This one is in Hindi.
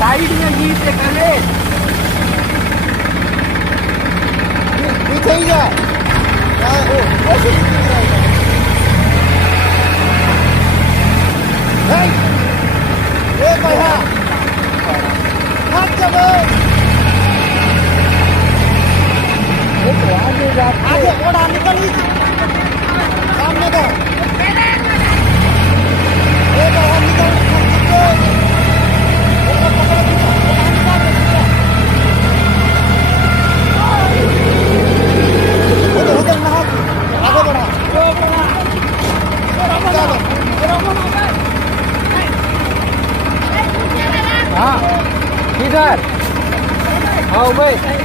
साइड में गीत करे पीछे ही जा आगे घोड़ा निकल सामने का हाँ किधर हाँ भाई